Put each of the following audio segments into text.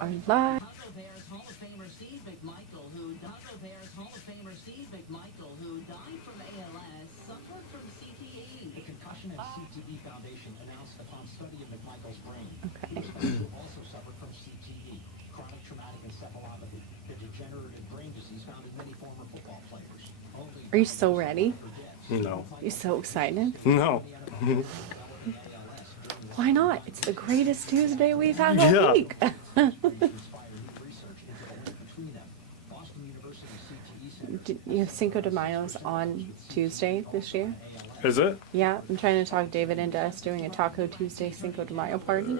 are live. Chicago Bears Hall of Famer Steve McMichael, who died from ALS, suffered from CTE. The Concussion and CTE Foundation announced upon study of McMichael's brain, Okay. he was found to also suffer from CTE, chronic traumatic encephalopathy, the degenerative brain disease found in many former football players. Are you so ready? No. You so excited? No. Why not? It's the greatest Tuesday we've had all Yeah. week. You know, Cinco de Mayo's on Tuesday this year. Is it? Yeah, I'm trying to talk David into us doing a Taco Tuesday Cinco de Mayo party.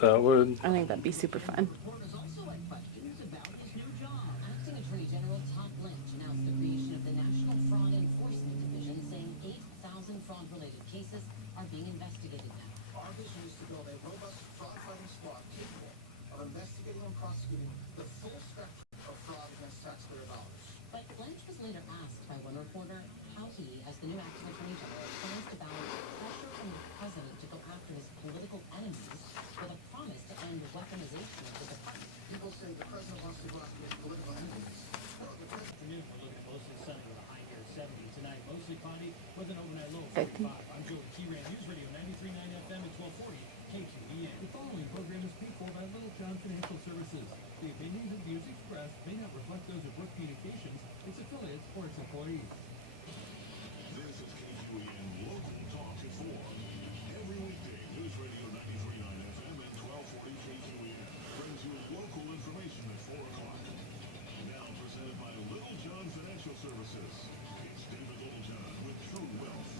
That would. I think that'd be super fun. Reporters also had questions about his new job. Acting Attorney General Todd Lynch announced the creation of the National Fraud Enforcement Division, saying 8,000 fraud-related cases are being investigated now. Our vision is to build a robust fraud-fighting squad capable of investigating and prosecuting the full spectrum of fraud against taxpayer dollars. But Lynch was later asked by one reporter how he, as the new acting attorney general, plans to balance pressure from the president to go after his political enemies with a promise to end weaponization of the department. People say the president wants to go after his political enemies. Well, the president Afternoon, we're looking at mostly sunny with a high near 70 tonight, mostly cloudy with an overnight low of 50. 45. I'm Joe with T-Ran News Radio 93.9 FM at 1240 KQEN. The following program is paid for by Little John Financial Services. The opinions and views expressed may not reflect those of Brook Communications, its affiliates, or its employees. This is KQEN Local Talk at 4. Every weekday, News Radio 93.9 FM and 1240 KQEN brings you local information at 4 o'clock. Now presented by Little John Financial Services. It's David Littlejohn with True Wealth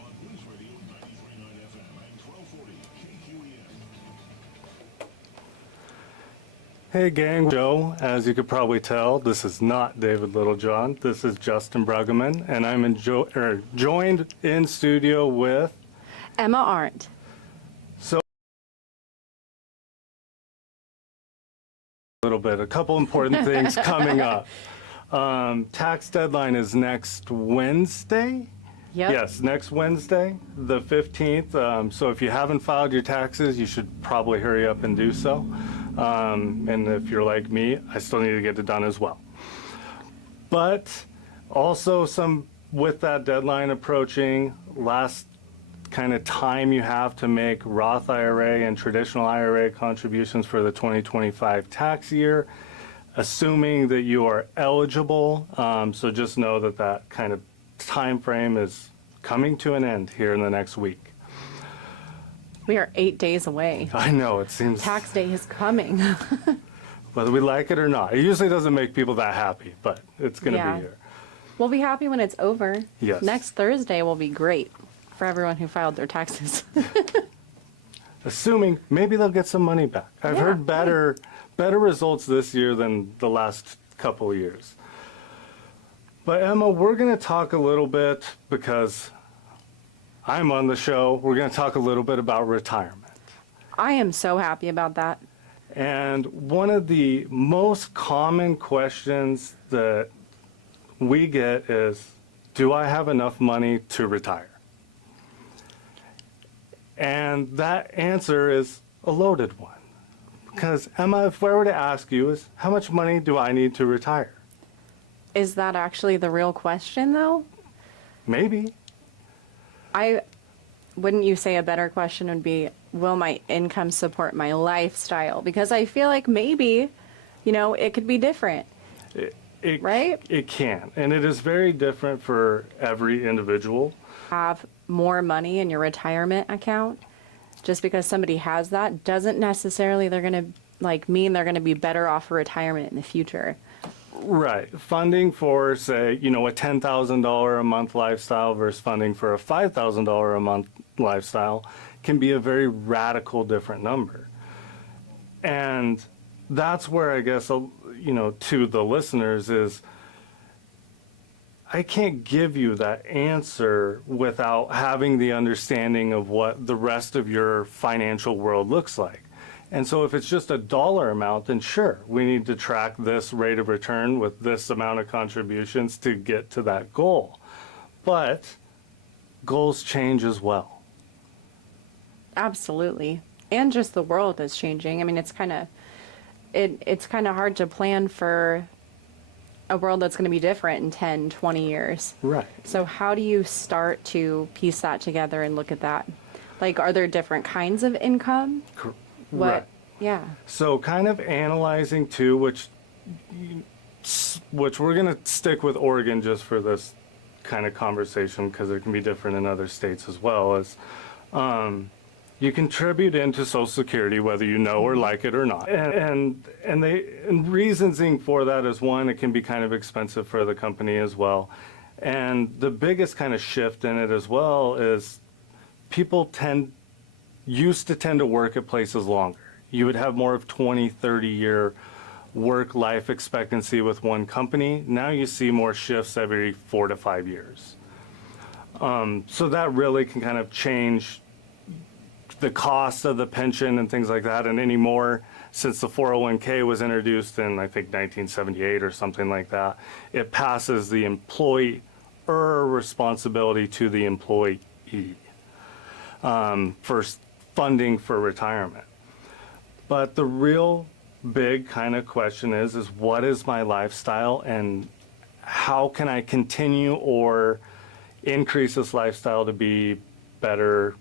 on News Radio 93.9 FM and 1240 KQEN. Hey gang, Joe. As you could probably tell, this is not David Littlejohn. This is Justin Bruggeman, and I'm joined in studio with. Emma Arndt. So a couple important things coming up. Tax deadline is next Wednesday. Yep. Yes, next Wednesday, the 15th. So if you haven't filed your taxes, you should probably hurry up and do so. And if you're like me, I still need to get it done as well. But also with that deadline approaching, last kind of time you have to make Roth IRA and traditional IRA contributions for the 2025 tax year, assuming that you are eligible. So just know that that kind of time frame is coming to an end here in the next week. We are 8 days away. I know, it seems, Tax day is coming. whether we like it or not. It usually doesn't make people that happy, but it's going to Yeah. be here. We'll be happy when it's over. Yes. Next Thursday will be great for everyone who filed their taxes. Assuming maybe they'll get some money back. I've Yeah. heard better results this year than the last couple of years. But Emma, we're going to talk a little bit, because I'm on the show, we're going to talk a little bit about retirement. I am so happy about that. And one of the most common questions that we get is, do I have enough money to retire? And that answer is a loaded one. Because Emma, if I were to ask you, is how much money do I need to retire? Is that actually the real question, though? Maybe. Wouldn't you say a better question would be, will my income support my lifestyle? Because I feel like maybe, it could be different. Right? It can. And it is very different for every individual. Have more money in your retirement account, just because somebody has that doesn't necessarily mean they're going to be better off for retirement in the future. Right. Funding for, say, a $10,000 a month lifestyle versus funding for a $5,000 a month lifestyle can be a very radical different number. And that's where I guess, to the listeners is, I can't give you that answer without having the understanding of what the rest of your financial world looks like. And so if it's just a dollar amount, then sure, we need to track this rate of return with this amount of contributions to get to that goal. But goals change as well. Absolutely. And just the world is changing. I mean, it's kind of it's kind of hard to plan for a world that's going to be different in 10, 20 years. Right. So how do you start to piece that together and look at that? Like, are there different kinds of income? What? Right. Yeah. So kind of analyzing too, which we're going to stick with Oregon just for this kind of conversation because it can be different in other states as well, is you contribute into Social Security whether you know or like it or not. And reasoning for that is, one, it can be kind of expensive for the company as well. And the biggest kind of shift in it as well is people used to tend to work at places longer. You would have more of 20, 30-year work life expectancy with one company. Now you see more shifts every 4 to 5 years. So that really can kind of change the cost of the pension and things like that. And anymore, since the 401k was introduced in, I think, 1978 or something like that, it passes the employer responsibility to the employee for funding for retirement. But the real big kind of question is what is my lifestyle and how can I continue or increase this lifestyle to be better,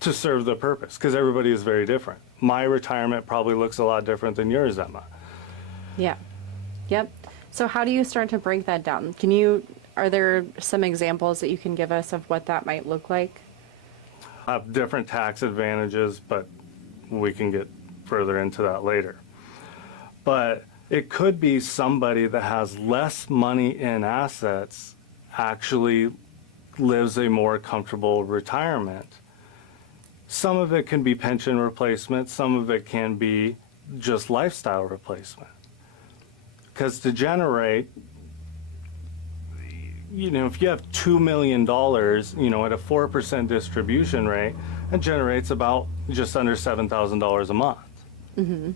to serve the purpose? Because everybody is very different. My retirement probably looks a lot different than yours, Emma. Yeah. Yep. So how do you start to break that down? Are there some examples that you can give us of what that might look like? Have different tax advantages, but we can get further into that later. But it could be somebody that has less money in assets actually lives a more comfortable retirement. Some of it can be pension replacement, some of it can be just lifestyle replacement. Because to generate, if you have $2 million, at a 4% distribution rate, it generates about just under $7,000 a month. Mm-hmm.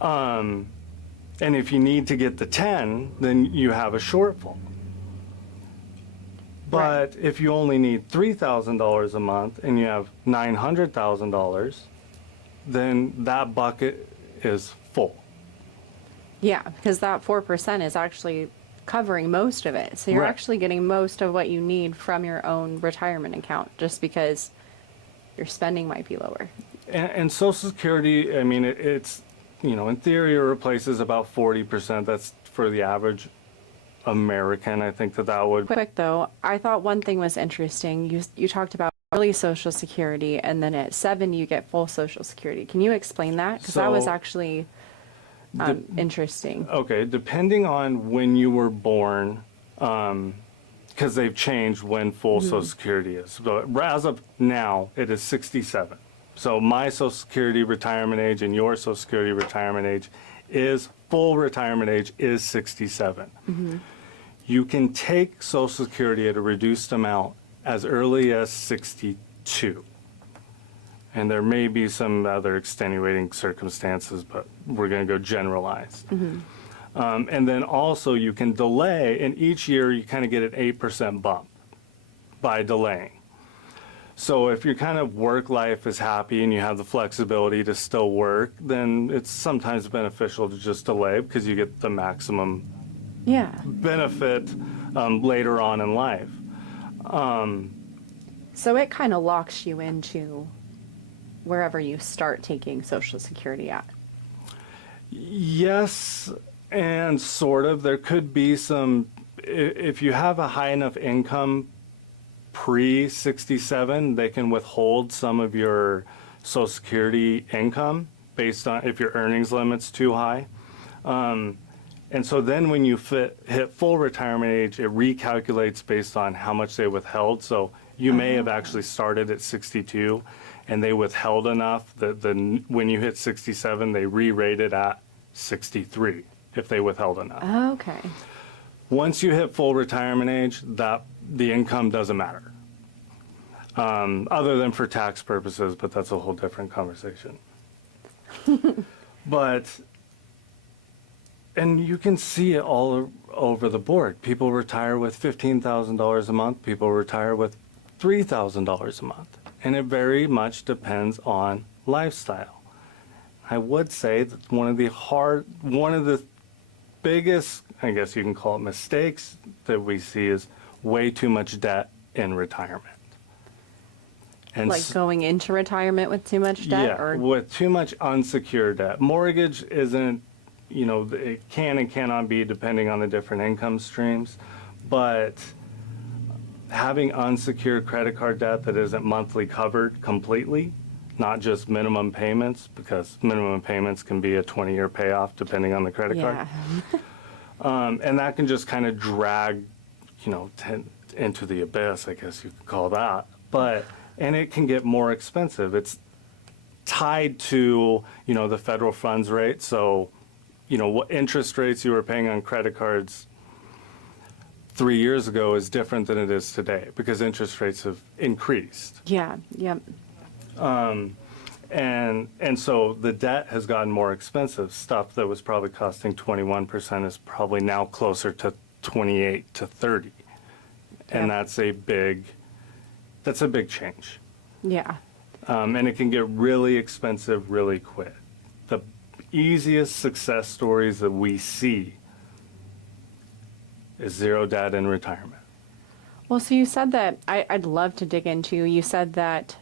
And if you need to get the 10, then you have a shortfall. But if you only need $3,000 a month and you have $900,000, then that bucket is full. Yeah, because that 4% is actually covering most of it. So you're Right. actually getting most of what you need from your own retirement account, just because your spending might be lower. And Social Security, I mean, it's, in theory, it replaces about 40%. That's for the average American. I think that would. Quick though, I thought one thing was interesting. You talked about early Social Security, and then at 7 you get full Social Security. Can you explain that? Because that was So- actually interesting. Okay, depending on when you were born, because they've changed when full Social Security is. But as of now, it is 67. So my Social Security retirement age and your Social Security retirement age full retirement age is 67. You can take Social Security at a reduced amount as early as 62. And there may be some other extenuating circumstances, but we're going to go generalized. And then also you can delay, and each year you kind of get an 8% bump by delaying. So if your kind of work life is happy and you have the flexibility to still work, then it's sometimes beneficial to just delay because you get the maximum Yeah. benefit later on in life. So it kind of locks you into wherever you start taking Social Security at. Yes, and sort of. There could be some, if you have a high enough income pre-67, they can withhold some of your Social Security income based on if your earnings limit's too high. And so then when you hit full retirement age, it recalculates based on how much they withheld. So you may have actually started at 62 and they withheld enough that when you hit 67, they re-rated at 63 if they withheld enough. Okay. Once you hit full retirement age, the income doesn't matter. Other than for tax purposes, but that's a whole different conversation. And you can see it all over the board. People retire with $15,000 a month. People retire with $3,000 a month. And it very much depends on lifestyle. I would say that one of the biggest, I guess you can call it, mistakes that we see is way too much debt in retirement. And Like going into retirement with too much debt, yeah, or with too much unsecured debt. Mortgage isn't, it can and cannot be depending on the different income streams, but having unsecured credit card debt that isn't monthly covered completely, not just minimum payments, because minimum payments can be a 20-year payoff depending on the credit card. yeah, And that can just kind of drag, into the abyss, I guess you could call that. And it can get more expensive. It's tied to, the federal funds rate. So, what interest rates you were paying on credit cards 3 years ago is different than it is today because interest rates have increased. yeah, yep. And so the debt has gotten more expensive. Stuff that was probably costing 21% is probably now closer to 28 to 30. And Yep. that's a big change. Yeah. And it can get really expensive really quick. The easiest success stories that we see is zero debt in retirement. Well, so you said that, I'd love to dig into, you said that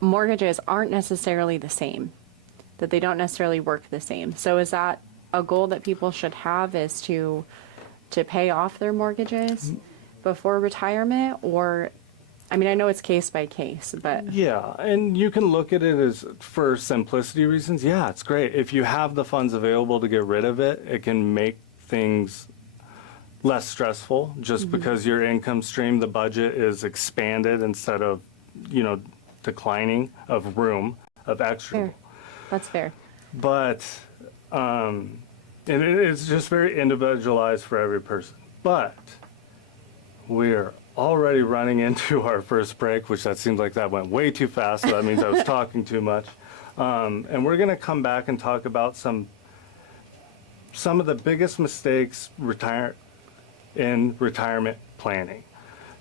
mortgages aren't necessarily the same, that they don't necessarily work the same. So is that a goal that people should have, is to pay off their mortgages before retirement? Or, I mean, I know it's case by case, but Yeah, and you can look at it as, for simplicity reasons, yeah, it's great. If you have the funds available to get rid of it, it can make things less stressful just because your income stream, the budget is expanded instead of, declining of room, of extra. fair. That's fair. But, and it's just very individualized for every person. But we're already running into our first break, which that seems like that went way too fast, so that means I was talking too much. And we're gonna come back and talk about some of the biggest mistakes in retirement planning.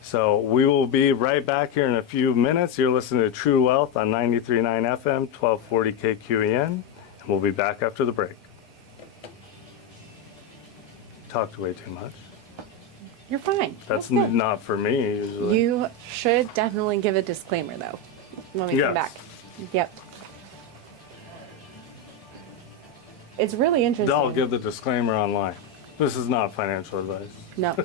So we will be right back here in a few minutes. You're listening to True Wealth on 93.9 FM, 1240 KQEN, and we'll be back after the break. Talked way too much. You're fine. That's good. not for me usually. You should definitely give a disclaimer, though, when we Yes. come back. Yep. It's really interesting. I'll give the disclaimer online. This is not financial advice. No.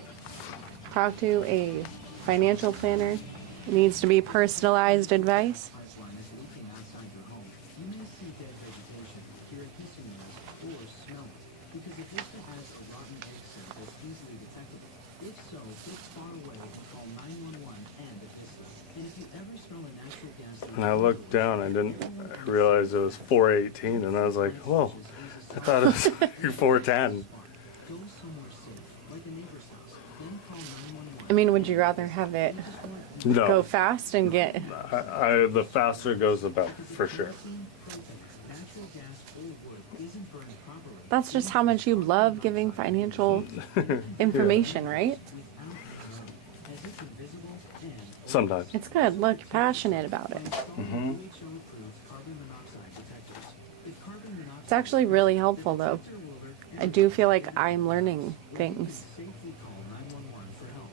Talk to a financial planner. It needs to be personalized advice. Line is leaking outside your home. You may see dead vegetation, hear a hissing noise, or smell it. Because if this has a rotten egg cell that's easily detectable, if so, look far away and call 911 and a pistol. And if you ever smell a natural gas leak, And I looked down, I realize it was 418, and I was like, whoa, I thought it was 410. go somewhere safe, like a neighbor's house. Then call 911. I mean, would you rather have it go No, fast and get... the faster it goes, the better, for sure. Natural gas or wood isn't burned properly That's just how much you love giving financial information, right? as it's invisible and Sometimes. It's good. Look, you're passionate about it. WHO approves carbon monoxide detectors. If carbon monoxide It's actually really helpful, though. detector will alert you, I do feel like I'm learning things. safely call 911 for help.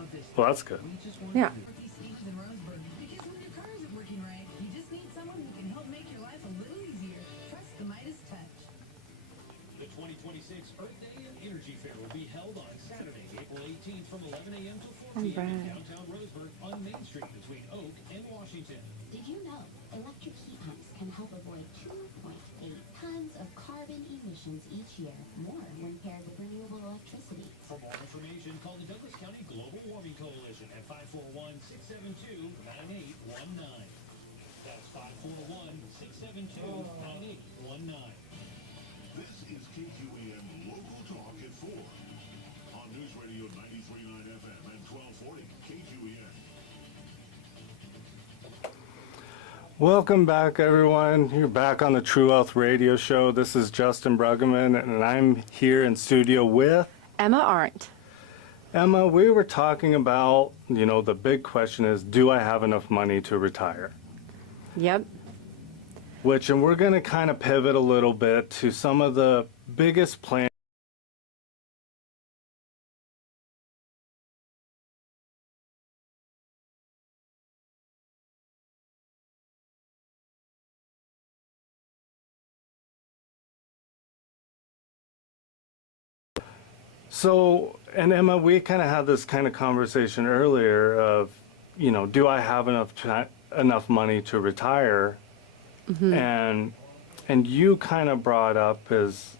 Of this, Well, that's good. we just want Yeah. Northeast Station in Roseburg. Because when your car isn't working right, you just need someone who can help make your life a little easier. Trust the Midas Touch. The 2026 Earth Day and Energy Fair will be held on Saturday, April 18th from 11 a.m. to 4 p.m. in Alright. downtown Roseburg on Main Street between Oak and Washington. Did you know electric heat pumps can help avoid 2.8 tons of carbon emissions each year, more when paired with renewable electricity? For more information, call the Douglas County Global Warming Coalition at 541-672-9819. That's 541-672-9819. This is KQAN Local Talk at 4 on News Radio 93.9 FM and 1240 KQAN. Welcome back, everyone. You're back on the True Wealth Radio Show. This is Justin Bruggeman, and I'm here in studio with Emma Arndt. Emma. We were talking about, the big question is, do I have enough money to retire? Yep. and we're going to kind of pivot a little bit to some of the biggest plans. So, and Emma, we kind of had this kind of conversation earlier of, do I have enough money to retire? And you kind of brought up as,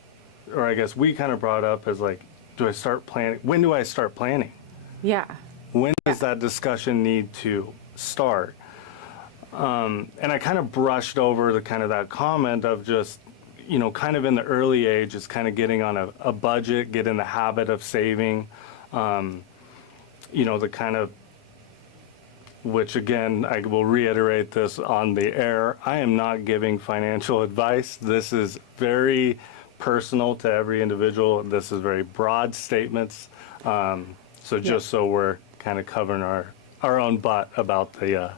or I guess we kind of brought up as like, do I start planning? When do I start planning? Yeah. When does that discussion need to start? And I kind of brushed over the kind of that comment of just, kind of in the early age is kind of getting on a budget, get in the habit of saving, the kind of, which again, I will reiterate this on the air, I am not giving financial advice. This is very personal to every individual. This is very broad statements. So just so we're kind of covering our own butt about the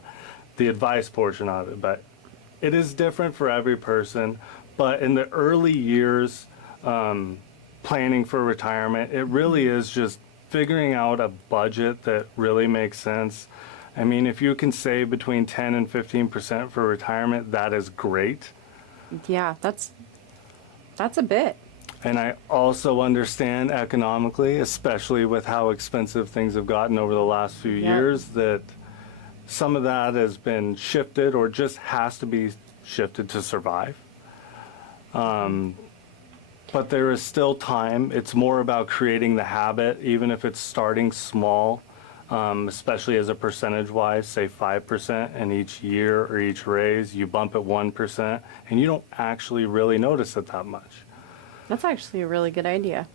advice portion of it. But it is different for every person. But in the early years, planning for retirement, it really is just figuring out a budget that really makes sense. I mean, if you can save between 10 and 15% for retirement, that is great. Yeah, that's a bit. And I also understand economically, especially with how expensive things have gotten over the last few years, that some of that has been shifted or just has to be shifted to survive. But there is still time. It's more about creating the habit, even if it's starting small, especially as a percentage-wise, say 5%, and each year or each raise, you bump it 1%, and you don't actually really notice it that much. That's actually a really good idea.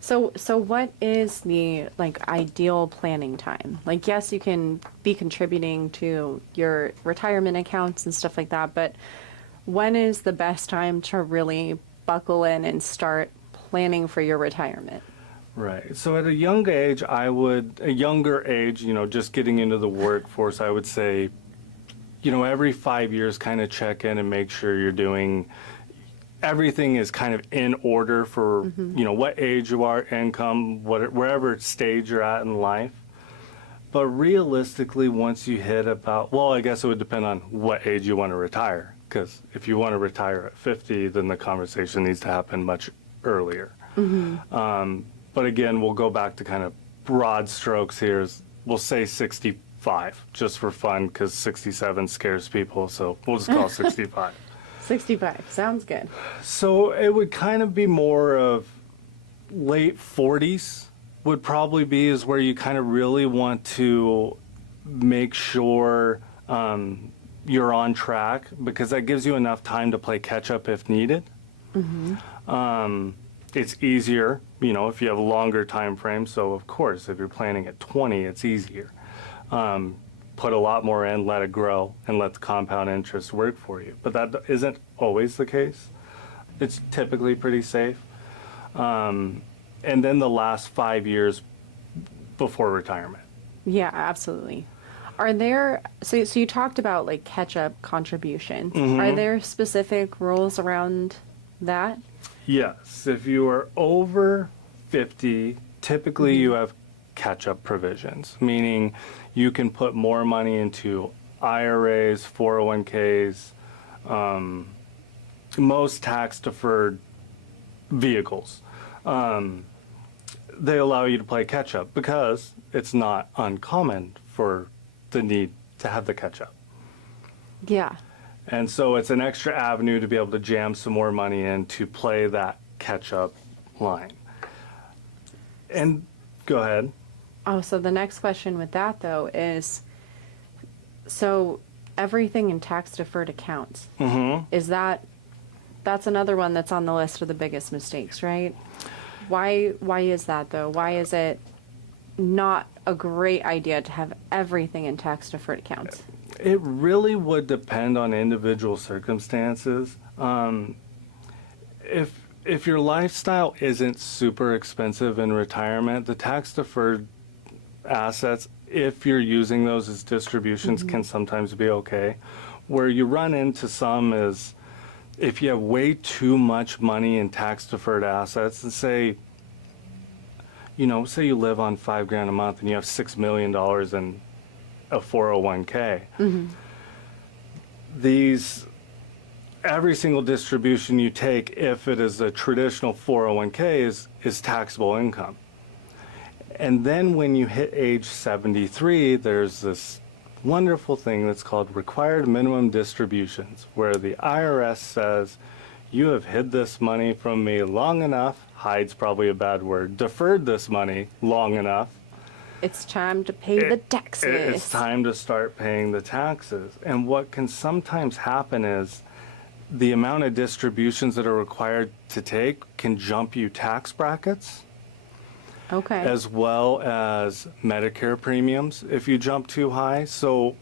So what is the ideal planning time? Like, yes, you can be contributing to your retirement accounts and stuff like that, but when is the best time to really buckle in and start planning for your retirement? Right. So at a younger age, just getting into the workforce, I would say, every 5 years kind of check in and make sure you're doing everything is kind of in order for, what age you are, income, wherever stage you're at in life. But realistically, once you hit about, well, I guess it would depend on what age you want to retire. Because if you want to retire at 50, then the conversation needs to happen much earlier. But again, we'll go back to kind of broad strokes here. We'll say 65, just for fun, because 67 scares people, so we'll just call it 65. 65, sounds good. So it would kind of be more of late 40s would probably be is where you kind of really want to make sure you're on track, because that gives you enough time to play catch up if needed. It's easier, if you have a longer time frame. So of course, if you're planning at 20, it's easier. Put a lot more in, let it grow, and let the compound interest work for you. But that isn't always the case. It's typically pretty safe. And then the last 5 years before retirement. Yeah, absolutely. Are there, so you talked about catch-up contributions. Are there specific rules around that? Yes. If you are over 50, typically you have catch-up provisions, meaning you can put more money into IRAs, 401ks, most tax-deferred vehicles. They allow you to play catch-up because it's not uncommon for the need to have the catch-up. Yeah. And so it's an extra avenue to be able to jam some more money in to play that catch-up line. And go ahead. Oh, so the next question with that, though, is, so everything in tax-deferred accounts, is that's another one that's on the list of the biggest mistakes, right? Why is that, though? Why is it not a great idea to have everything in tax-deferred accounts? It really would depend on individual circumstances. If your lifestyle isn't super expensive in retirement, the tax-deferred assets if you're using those as distributions, can sometimes be okay. Where you run into some is if you have way too much money in tax-deferred assets, and say you live on $5,000 a month and you have $6 million in a 401k. Every single distribution you take, if it is a traditional 401k, is taxable income. And then when you hit age 73, there's this wonderful thing that's called required minimum distributions, where the IRS says, you have hid this money from me long enough, hide's probably a bad word, deferred this money long enough. It's time to pay the taxes. It's time to start paying the taxes. And what can sometimes happen is the amount of distributions that are required to take can jump you tax brackets, Okay. as well as Medicare premiums if you jump too high. So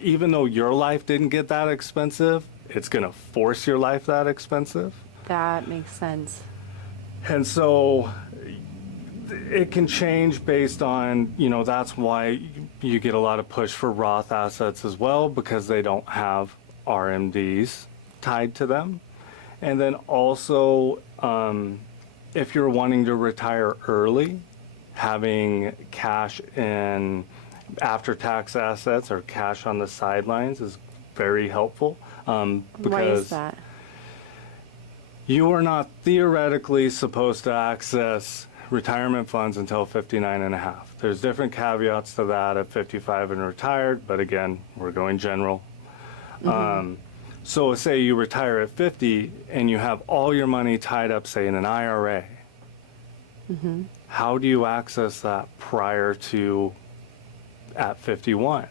even though your life didn't get that expensive, it's going to force your life that expensive. That makes sense. And so it can change based on, that's why you get a lot of push for Roth assets as well, because they don't have RMDs tied to them. And then also, if you're wanting to retire early, having cash in after-tax assets or cash on the sidelines is very helpful. Why Because is that? you are not theoretically supposed to access retirement funds until 59 and a half. There's different caveats to that at 55 and retired, but again, we're going general. So say you retire at 50 and you have all your money tied up, say, in an IRA. How do you access that prior to at 51?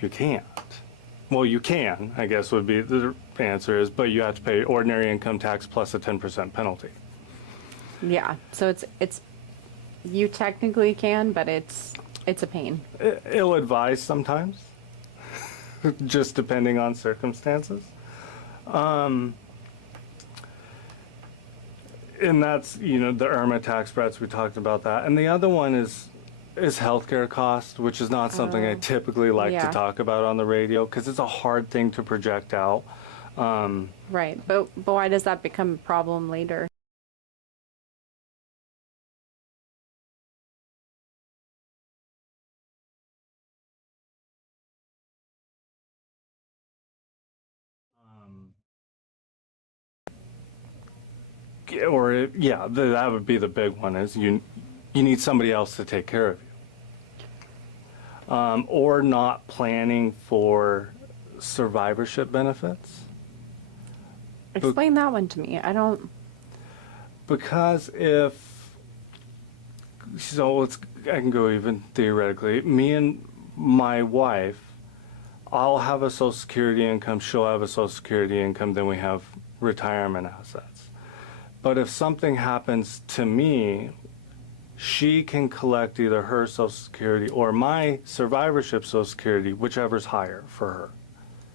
You can't. Well, you can, I guess would be the answer is, but you have to pay ordinary income tax plus a 10% penalty. Yeah. So it's you technically can, but it's a pain. Ill-advised sometimes, just depending on circumstances. And that's, the IRMA tax breaks, we talked about that. And the other one is healthcare cost, which is not something I typically like to yeah. talk about on the radio because it's a hard thing to project out. Right. But why does that become a problem later? That would be the big one is you need somebody else to take care of you. Or not planning for survivorship benefits. Explain that one to me. I don't. Because I can go even theoretically. Me and my wife, I'll have a Social Security income, she'll have a Social Security income, then we have retirement assets. But if something happens to me, she can collect either her Social Security or my survivorship Social Security, whichever's higher for her,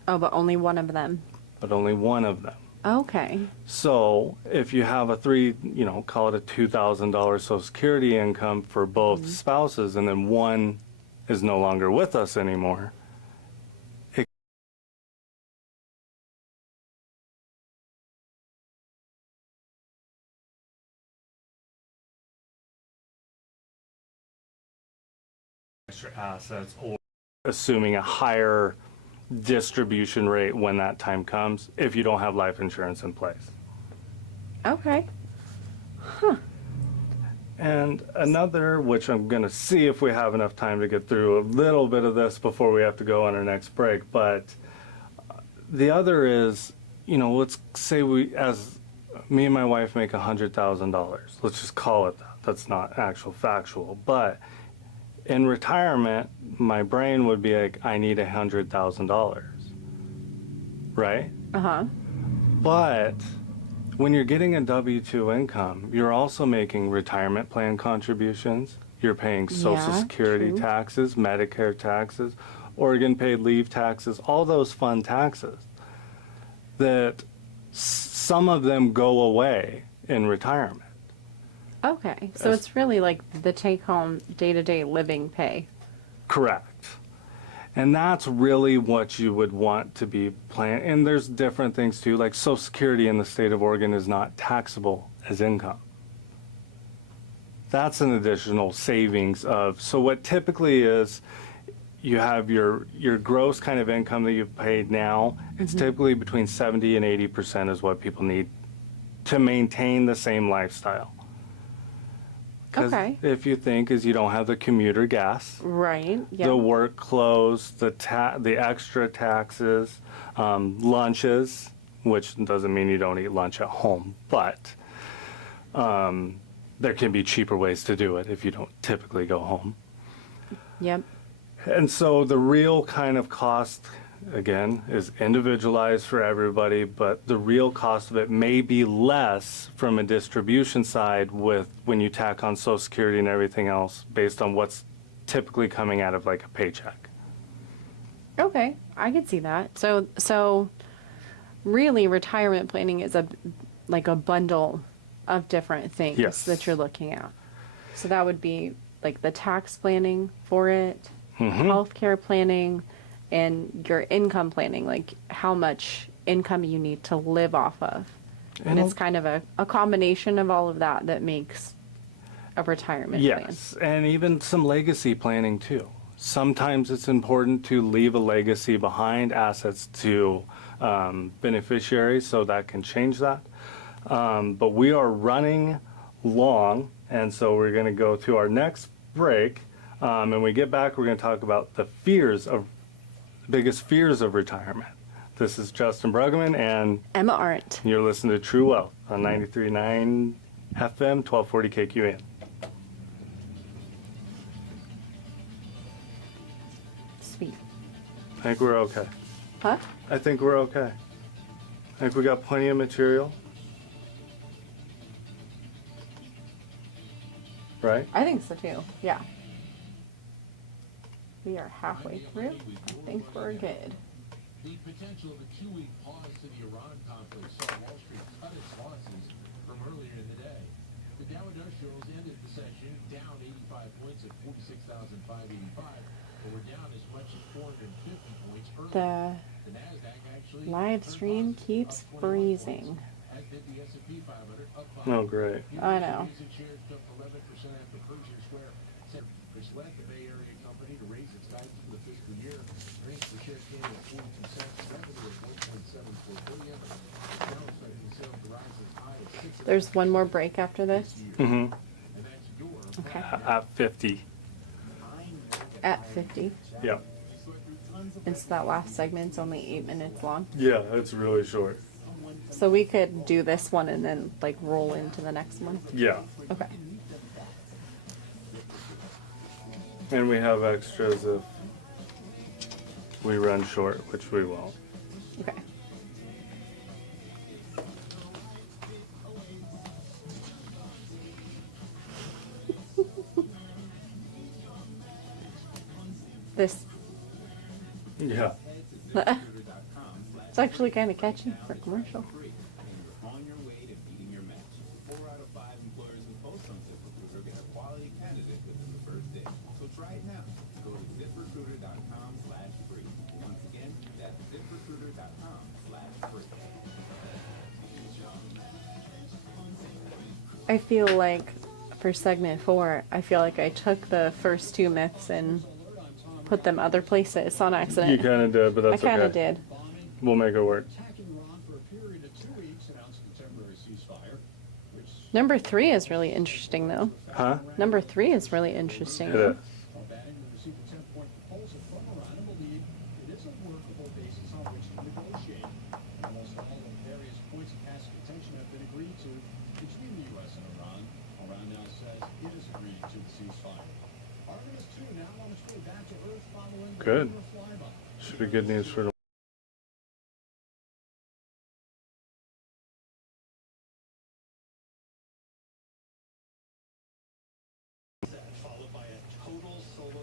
Oh, but only one of them. but only one of them. Okay. So if you have a call it a $2,000 Social Security income for both spouses, and then one is no longer with us anymore, extra assets, or assuming a higher distribution rate when that time comes if you don't have life insurance in place. Okay. And another, which I'm going to see if we have enough time to get through a little bit of this before we have to go on our next break, but the other is, let's say me and my wife make $100,000. Let's just call it that. That's not actual factual, but in retirement, my brain would be like, I need $100,000, right? Uh-huh. But when you're getting a W-2 income, you're also making retirement plan contributions. You're paying Social Yeah, Security true. taxes, Medicare taxes, Oregon paid leave taxes, all those fun taxes that some of them go away in retirement. Okay, so it's really like the take-home day-to-day living pay. Correct. And that's really what you would want to be plan. And there's different things too, like Social Security in the state of Oregon is not taxable as income. That's an additional savings of, so what typically is, you have your gross kind of income that you've paid now, it's typically between 70 and 80% is what people need to maintain the same lifestyle. 'Cause Okay. if you think is you don't have the commuter gas, Right, yeah. the work clothes, the extra taxes, lunches, which doesn't mean you don't eat lunch at home, but there can be cheaper ways to do it if you don't typically go home. Yep. And so the real kind of cost, again, is individualized for everybody, but the real cost of it may be less from a distribution side with when you tack on Social Security and everything else based on what's typically coming out of like a paycheck. Okay, I could see that. So really retirement planning is like a bundle of different things Yes. that you're looking at. So that would be like the tax planning for it, healthcare planning, and your income planning, like how much income you need to live off of. And it's kind of a combination of all of that makes a retirement plan. Yes, and even some legacy planning too. Sometimes it's important to leave a legacy behind, assets to beneficiaries, so that can change that. But we are running long, and so we're going to go to our next break. And when we get back, we're going to talk about the biggest fears of retirement. This is Justin Bruggeman, and Emma Arendt. you're listening to True Wealth on 93.9 FM, 1240 KQN. Sweet. I think we're okay. Huh? I think we're okay. I think we got plenty of material. Right? I think so too. Yeah. We are halfway through. I think we're good. The potential of a 2-week pause to the Iran conflict saw Wall Street cut its losses from earlier in the day. The Dow Industrials ended the session down 85 points at 46,585, but we're down as much as 450 points earlier. The Nasdaq actually Live stream turned keeps up 21 freezing. points, as did the S&P 500 up 5. Oh, great. I know. Basic shares jumped 11% after Pershing Square said which led the Bay Area company to raise its guidance for the fiscal year. Earnings per share came in at 42 cents, revenue at 1.74 billion. Now expecting the sales to rise as high as 6. There's one more break after this. Mm-hmm. And that's your Okay. At 50. At 50. Yep. And so that last segment's only 8 minutes long. Yeah, it's really short. So we could do this one and then like roll into the next one. Yeah. Okay. And we have extras if we run short, which we won't. Okay. This. Yeah. It's actually kind of catchy for a commercial. On your way to beating your match. 4 out of 5 employers who post on ZipRecruiter get a quality candidate within the first day. So try it now. Go to ZipRecruiter.com/free. Once again, that's ZipRecruiter.com/free. I feel like for segment 4, I feel like I took the first 2 myths and put them other places on accident. You kind of did, but that's I kind of okay. did. We'll make it work. Attacking Iran for a period of 2 weeks announced a temporary ceasefire, which Number 3 is really interesting, though. Huh? Number 3 is really interesting. It is. combating the received a 10-point proposal from Iran and believe it is a workable basis on which to negotiate. Almost all of the various points of past contention have been agreed to between the U.S. and Iran. Iran now says it has agreed to the ceasefire. Artemis 2 now on its way back to Earth following the Good. lunar flyby. Should be good news for tomorrow.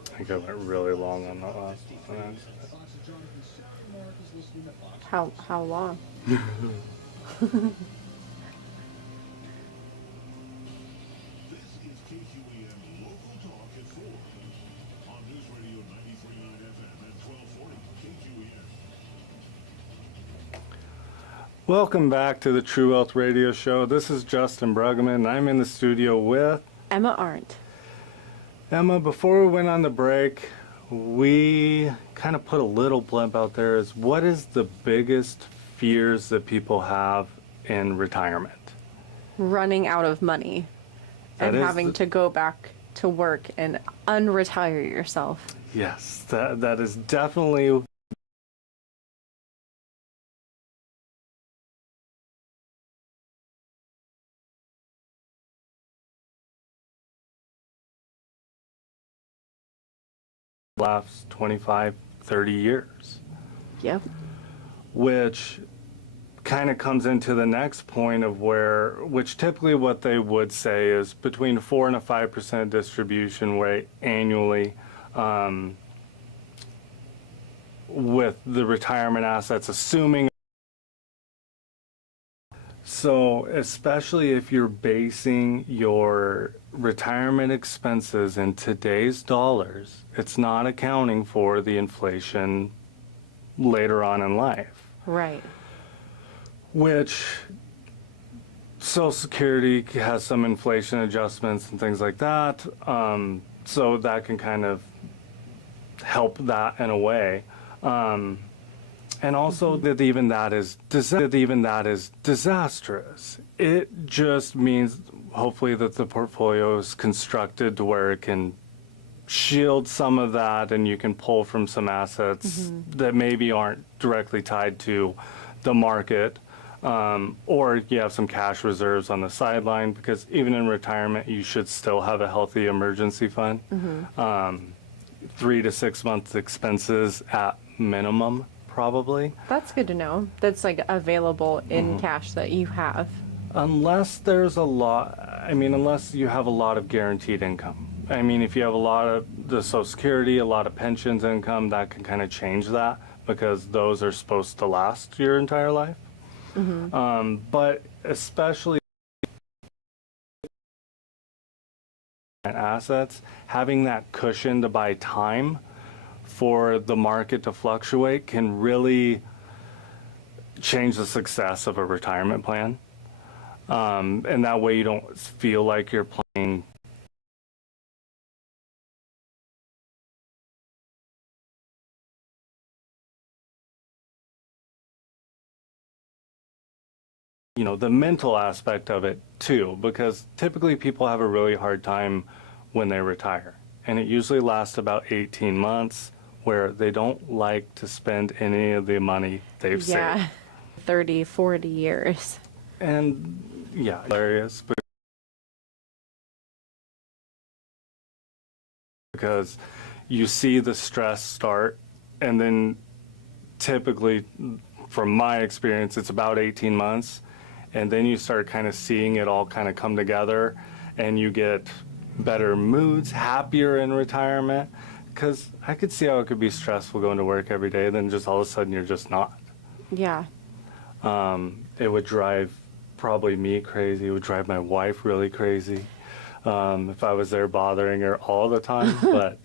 I think I went really long on that last one. Fox's Jonathan Stern, America's listening to Fox. How long? Welcome back to the True Wealth Radio Show. This is Justin Bruggeman, and I'm in the studio with Emma Arndt. Emma. Before we went on the break, we kind of put a little blimp out there as what is the biggest fears that people have in retirement? Running out of money and That is having to go back to work and unretire yourself. Yes, that is definitely last 25, 30 years, Yep. which kind of comes into the next point of which typically what they would say is between 4 and a 5% distribution rate annually, with the retirement assets, assuming. So, especially if you're basing your retirement expenses in today's dollars, it's not accounting for the inflation later on in life, Right. which Social Security has some inflation adjustments and things like that. So that can kind of help that in a way. And also that even that is disastrous. It just means hopefully that the portfolio is constructed to where it can shield some of that, and you can pull from some assets that maybe aren't directly tied to the market, or you have some cash reserves on the sideline, because even in retirement you should still have a healthy emergency fund. 3 to 6 months expenses at minimum, probably. That's good to know. That's like available in cash that you have. Unless there's unless you have a lot of guaranteed income. I mean, if you have a lot of the Social Security, a lot of pensions income, that can kind of change that, because those are supposed to last your entire life. But especially assets, having that cushion to buy time for the market to fluctuate can really change the success of a retirement plan. And that way you don't feel like you're playing the mental aspect of it too, because typically people have a really hard time when they retire, and it usually lasts about 18 months where they don't like to spend any of the money they've Yeah. saved. 30, 40 years. And yeah, hilarious, because you see the stress start, and then typically, from my experience, it's about 18 months, and then you start kind of seeing it all kind of come together, and you get better moods, happier in retirement, because I could see how it could be stressful going to work every day, then just all of a sudden you're just not. Yeah. It would drive probably me crazy. It would drive my wife really crazy, if I was there bothering her all the time. But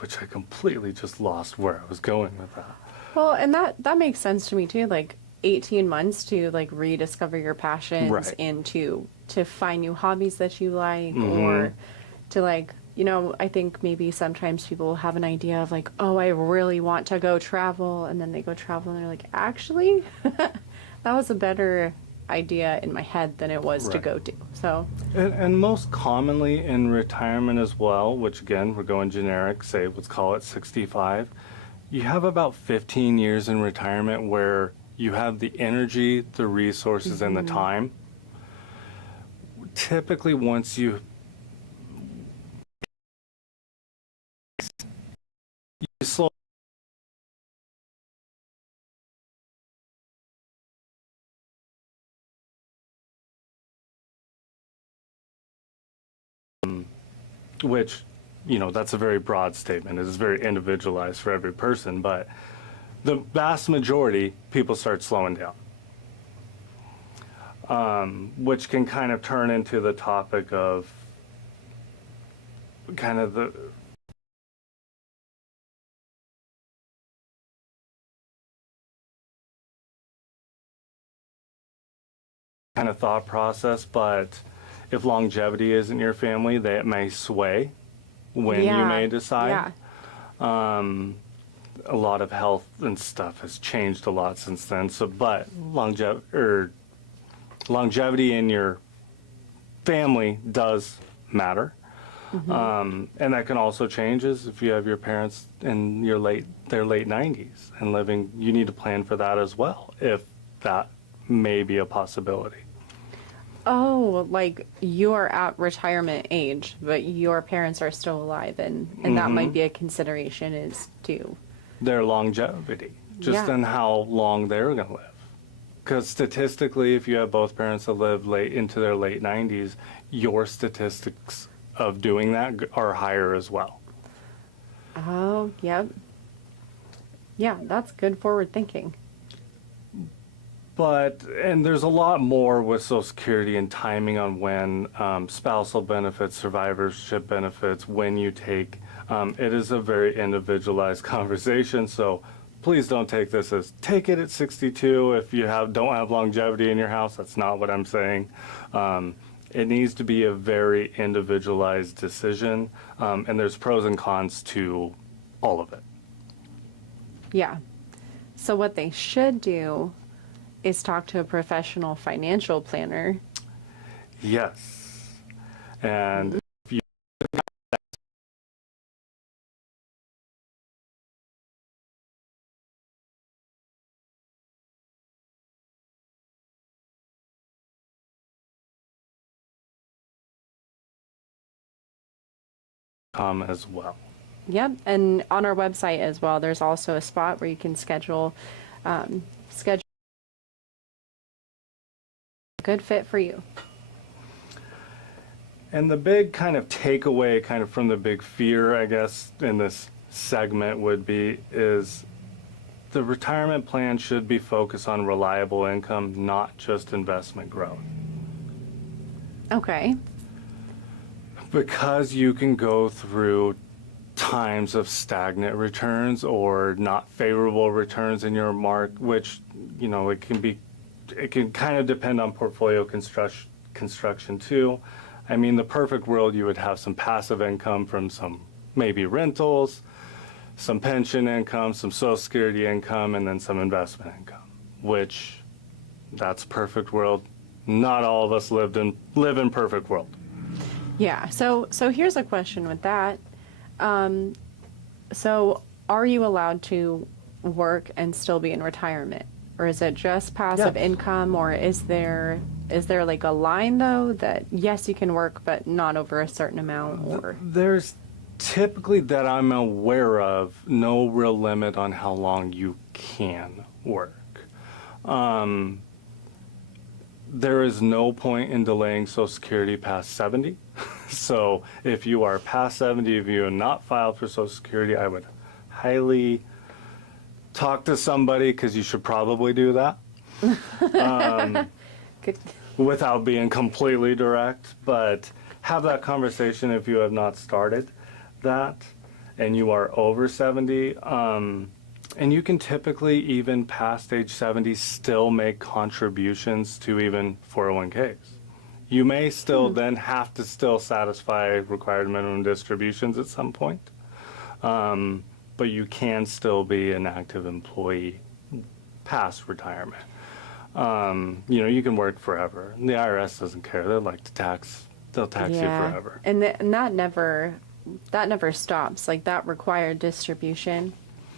which I completely just lost where I was going with that. Well, and that makes sense to me too. Like 18 months to like rediscover your passions Right. and to find new hobbies that you like, or to like, I think maybe sometimes people have an idea of like, oh, I really want to go travel, and then they go travel and they're like, actually, that was a better idea in my head than it was to Right. go do. So And most commonly in retirement as well, which again, we're going generic, say let's call it 65, you have about 15 years in retirement where you have the energy, the resources, and the time. Typically, once you slow which, that's a very broad statement. It is very individualized for every person, but the vast majority, people start slowing down. Which can kind of turn into the topic of kind of the kind of thought process, but if longevity isn't your family, that may sway when you may decide. Yeah. A lot of health and stuff has changed a lot since then. So, but longevity in your family does matter. And that can also change is if you have your parents in their late 90s and living, you need to plan for that as well, if that may be a possibility. Oh, like you are at retirement age, but your parents are still alive, and that might be a consideration is to. Their longevity, just Yeah. in how long they're going to live. Because statistically, if you have both parents that live late into their late 90s, your statistics of doing that are higher as well. Oh, yep. Yeah, that's good forward thinking. And there's a lot more with Social Security and timing on when spousal benefits, survivorship benefits, when you take. It is a very individualized conversation, so please don't take this as take it at 62 if you don't have longevity in your house. That's not what I'm saying. It needs to be a very individualized decision, and there's pros and cons to all of it. Yeah. So what they should do is talk to a professional financial planner. Yes. And if you as well. Yep, and on our website as well, there's also a spot where you can schedule a good fit for you. And the big kind of takeaway kind of from the big fear, I guess, in this segment is the retirement plan should be focused on reliable income, not just investment growth. Okay. Because you can go through times of stagnant returns or not favorable returns in your which, it can kind of depend on portfolio construction too. I mean, the perfect world, you would have some passive income from some maybe rentals, some pension income, some Social Security income, and then some investment income, which that's perfect world. Not all of us live in perfect world. Yeah. So here's a question with that. So are you allowed to work and still be in retirement? Or is it just passive Yes. income, or is there like a line though that yes, you can work but not over a certain amount? Or There's typically, that I'm aware of, no real limit on how long you can work. There is no point in delaying Social Security past 70. So if you are past 70, if you have not filed for Social Security, I would highly talk to somebody, because you should probably do that. Good. Without being completely direct, but have that conversation if you have not started that and you are over 70. And you can typically, even past age 70, still make contributions to even 401ks. You may still then have to still satisfy required minimum distributions at some point. But you can still be an active employee past retirement. You can work forever. The IRS doesn't care. They'll tax you forever. And that never stops. Like that required distribution.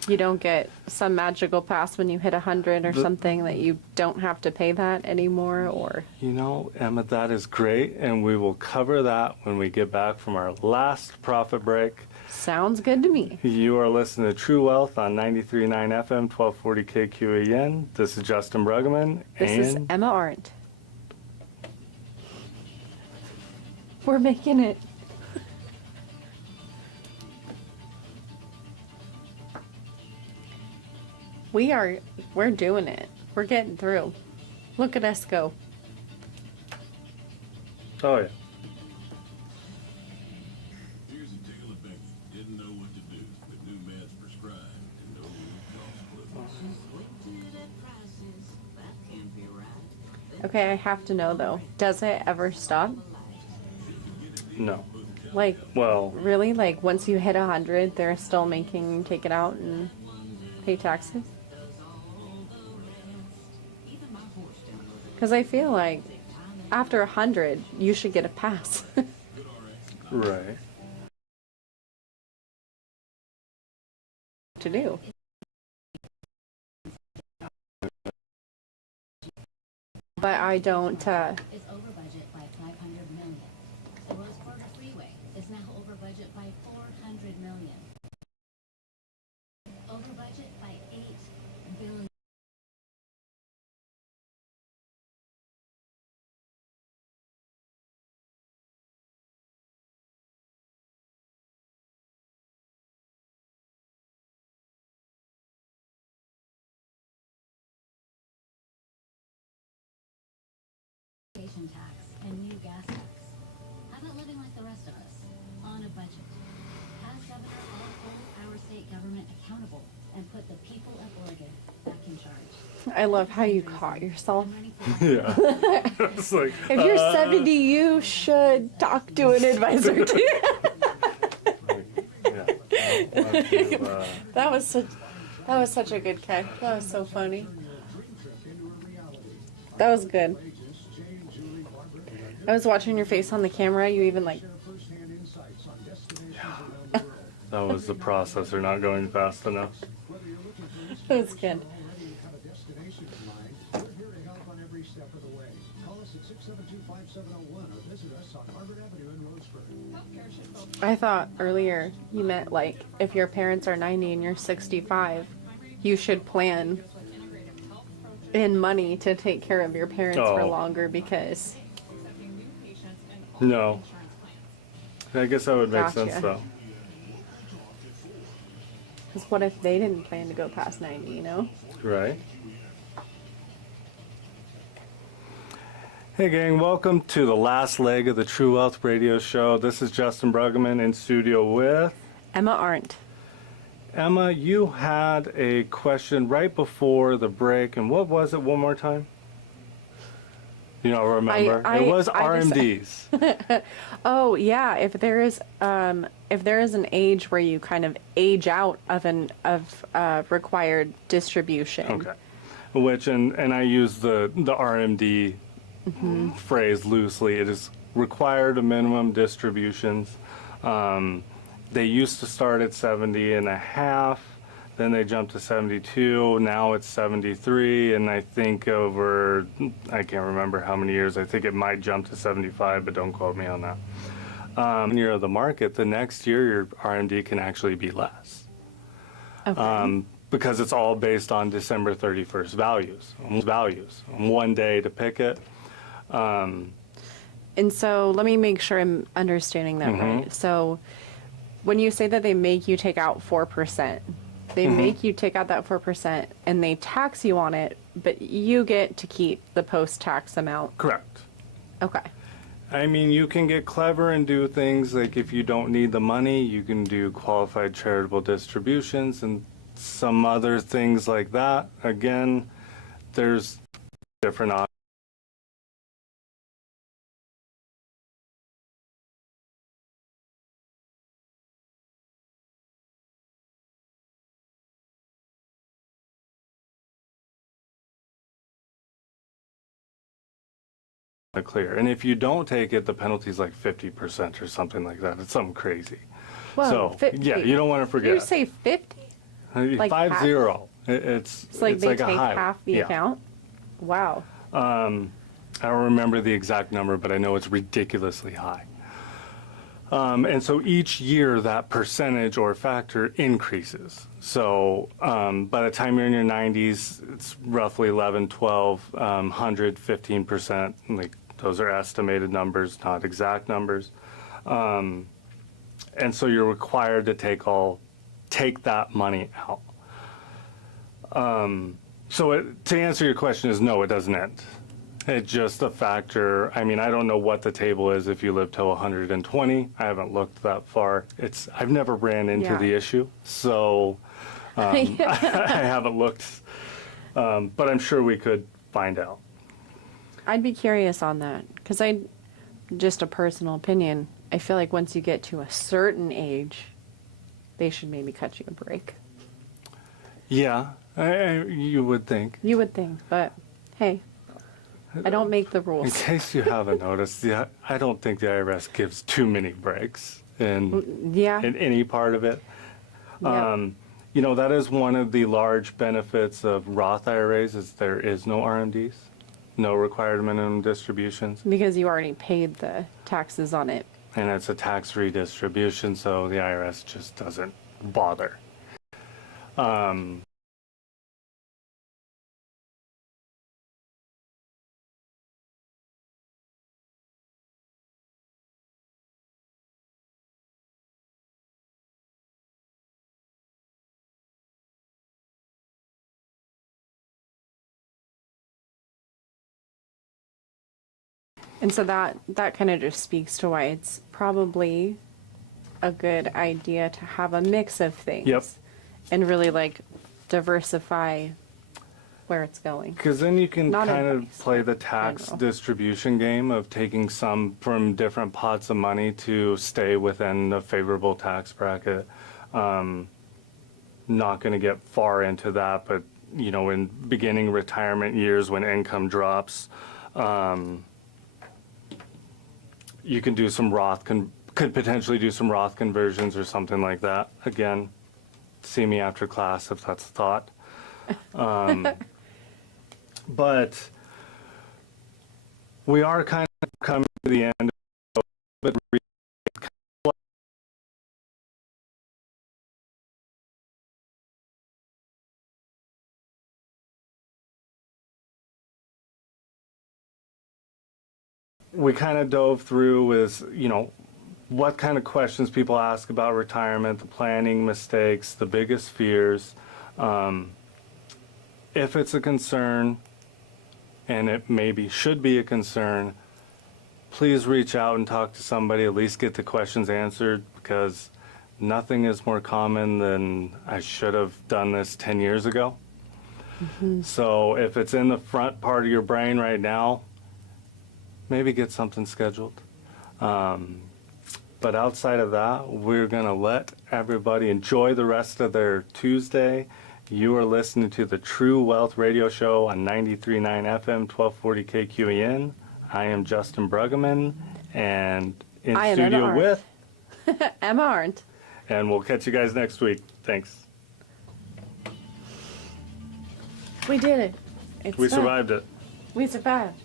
You don't get some magical pass when you hit 100 or something that you don't have to pay that anymore, or. Emma, that is great, and we will cover that when we get back from our last profit break. Sounds good to me. You are listening to True Wealth on 93.9 FM, 1240 KQAN. This is Justin Bruggeman. This is Emma Arendt. We're making it. We're doing it. We're getting through. Look at us go. Oh, yeah. Here's a tale of Becky. Didn't know what to do with new meds prescribed and no cost. Okay, I have to know though. Does it ever stop? No. Like, Well, really? Like, once you hit 100, they're still making you take it out and pay taxes? Because I feel like after 100, you should get a pass right. to do. But I don't, Is over budget by 500 million. The Rose Quarter Freeway is now over budget by 400 million. Over budget by 8 billion. Tax and new gas tax. How about living like the rest of us, on a budget? Has Governor All hold our state government accountable and put the people of Oregon back in charge? I love how you caught yourself. I'm running for Yeah. It's like, If you're 70, you should talk to an advisor too. yeah. That was such a good catch. That was so funny. That was good. I was watching your face on the camera. You even like. That was the processor not going fast enough. That was good. I thought earlier you meant like if your parents are 90 and you're 65, you should plan in money to take care of your parents for Oh. longer because. No. I guess that would make sense Gotcha. though. Because what if they didn't plan to go past 90, you know? Right. Hey gang, welcome to the last leg of the True Wealth Radio Show. This is Justin Bruggeman in studio with Emma Arndt. Emma. You had a question right before the break, and what was it one more time? You don't remember? I It was just- RMDs. Oh yeah, if there is an age where you kind of age out of required distribution. Okay. Which, and I use the RMD phrase loosely. It is required minimum distributions. They used to start at 70 and a half, then they jumped to 72, now it's 73, and I think over, I can't remember how many years, I think it might jump to 75, but don't quote me on that. Year of the market, the next year your RMD can actually be less. Okay. Because it's all based on December 31st values, one day to pick it. And so let me make sure I'm understanding that right. So when you say that they make you take out 4%, they make you take out that 4% and they tax you on it, but you get to keep the post-tax amount. Correct. Okay. I mean, you can get clever and do things like if you don't need the money, you can do qualified charitable distributions and some other things like that. Again, there's different options. Clear. And if you don't take it, the penalty's like 50% or something like that. It's something crazy. Whoa, So, 50. yeah, you don't want to forget. You say 50? like 5-0. It's It's like they a take high. half the Yeah. account? Wow. I don't remember the exact number, but I know it's ridiculously high. And so each year that percentage or factor increases. So by the time you're in your 90s, it's roughly 11, 12, 100, 15%. Like those are estimated numbers, not exact numbers. And so you're required to take that money out. To answer your question is no, it doesn't end. It's just a factor. I mean, I don't know what the table is if you live till 120. I haven't looked that far. I've never ran into Yeah. the issue, so I haven't looked. But I'm sure we could find out. I'd be curious on that because just a personal opinion, I feel like once you get to a certain age, they should maybe cut you a break. Yeah, you would think. You would think, but hey, I don't make the In rules. case you haven't noticed, yeah, I don't think the IRS gives too many breaks Yeah. in any part of it. Yep. You know, that is one of the large benefits of Roth IRAs is there is no RMDs, no required minimum distributions, Because you already paid the taxes on it. and it's a tax-free distribution, so the IRS just doesn't bother. And so that kind of just speaks to why it's probably a good idea to have a mix of things. Yep. And really like diversify where it's going. Because then you can Not kind of advice, play but the tax general. distribution game of taking some from different pots of money to stay within a favorable tax bracket. Not going to get far into that, but you know, in beginning retirement years when income drops, you can do some Roth, could potentially do some Roth conversions or something like that. Again, see me after class if that's the thought. But we are kind of coming to the end of it. We kind of dove through with, you know, what kind of questions people ask about retirement, the planning mistakes, the biggest fears. If it's a concern, and it maybe should be a concern, please reach out and talk to somebody, at least get the questions answered, because nothing is more common than I should have done this 10 years ago. So if it's in the front part of your brain right now, maybe get something scheduled. But outside of that, we're going to let everybody enjoy the rest of their Tuesday. You are listening to the True Wealth Radio Show on 93.9 FM, 1240 KQEN. I am Justin Bruggeman, and in I am Emma studio Arndt. with, Emma Arndt. and we'll catch you guys next week. Thanks. We did it. It's We done. survived it. We survived.